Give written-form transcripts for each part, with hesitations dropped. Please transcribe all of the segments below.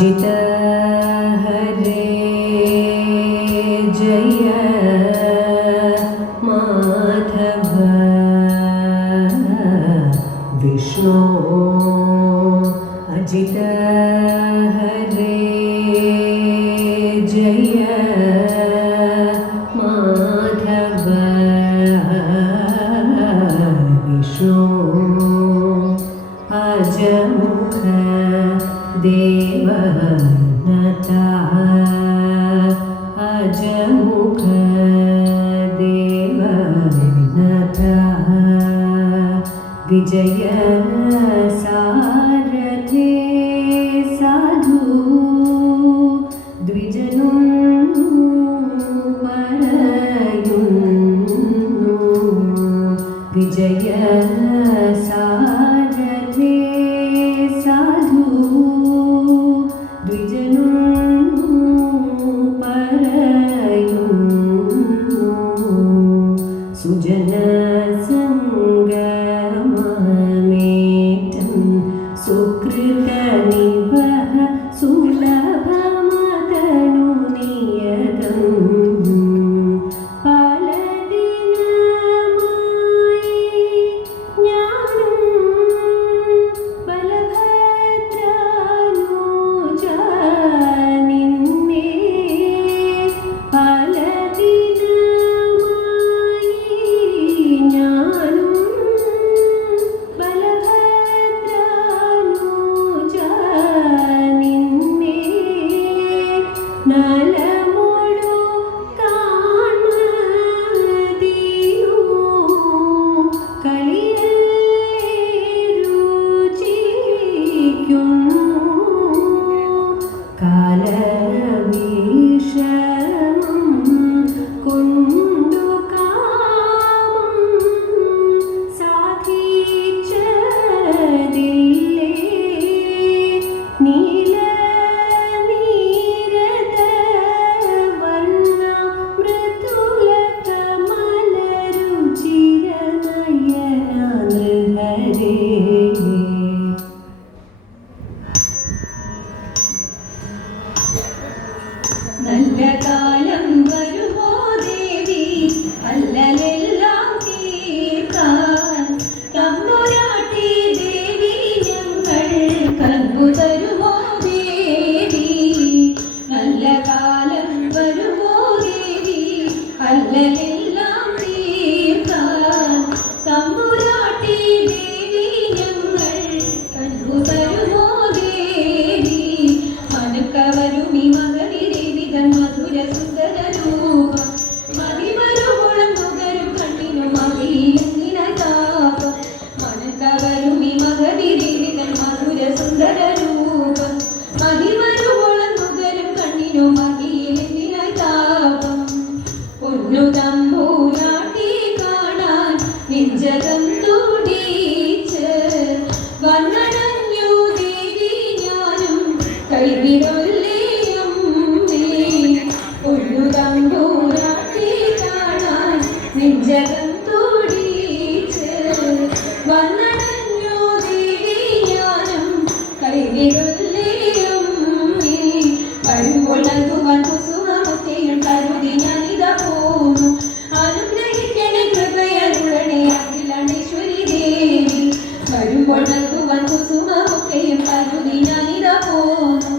अजित हरे जय माधव विष्णु अजित हरे जय माधव विष्णु अजमुख देवनता अजमुख देवनता विजय सारथे साधु द्विजनुन्नु परयुन्नु विजय सारथे साधु द्विजनुन्नु परयुन्नु सुजन संगममेतं सुकृतनिवह सुलभमतनुनियतं पालदिनमायि ज्ञानं बलभद्रानुजानिन्ने पालदिनमायि ज्ञानं बलभद्रानुजानिन्ने നലമൊഴു കാണുന്നതിനു കളിയല്ലേ രുചിക്കുന്നു കാലവിഷമം കൊണ്ടു കാമം സാധിച്ചതില്ലേ നീല നല്ല കാലം വരുമോ ദേവി അല്ലലെല്ലാം തീർക്കാൻ തമ്പുരാട്ടി ദേവി ഞങ്ങൾ കൽബു തരുമോ ദേവി നല്ല കാലം വരുമോ ദേവി അല്ലലെല്ലാം തീർക്കാൻ തമ്പുരാട്ടി ദേവി ഞങ്ങൾ കൽബു തരുമോ ദേവി മനുക്കവരുമി മധുര സുന്ദരൂപ മതിമരുവോളം നുകരും കണ്ണിനു മതിയിലെങ്ങിന താപം മണക്കവരുമി മകതിരിതൻ മധുര സുന്ദരൂപ മതിമരുവോളം നുകരും കണ്ണിനു മതിയിലെങ്ങിന താപം പൊന്നു തമ്പൂരാട്ടി കാണാൻ നെഞ്ചകം തുടിച്ച് വന്നടഞ്ഞു ദേവി ഞാനും കൈവിരൊല്ലി നെഞ്ചകം തുടിച്ച് വന്നടഞ്ഞു ദേവി ഞാനും കൈവിരൊല്ലിയും വരുമ്പോൾ നൽകുവാൻ കുസുമമൊക്കെയും കരുതി ഞാനിതാ പോന്നു അനുഗ്രഹിക്കണേ കൃപയരുളണേ അഖിലാണ്ടേശ്വരി ദേവി വരുമ്പോൾ നൽകുവാൻ കുസുമമൊക്കെയും കരുതി ഞാനിതാ പോന്നു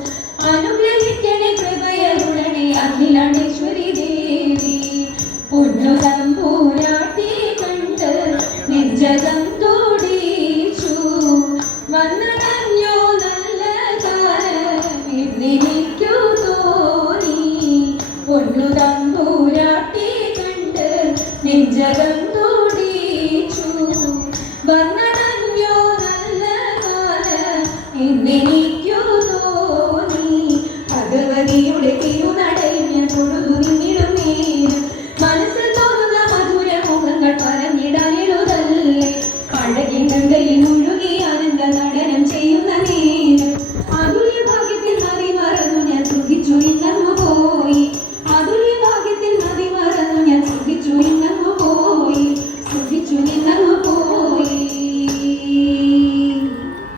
അനുഗ്രഹിക്കണേ കൃപയരുളണേ അഖിലാണ്ടേശ്വരി ദേവി പൊന്നു തമ്പൂരാട്ടി കണ്ട് നെഞ്ചകം തുടിച്ചു വന്നടഞ്ഞു നല്ല കാലമെന്നെനിക്കു തോന്നി പൊന്നു തമ്പൂരാട്ടി കണ്ട് നെഞ്ചകം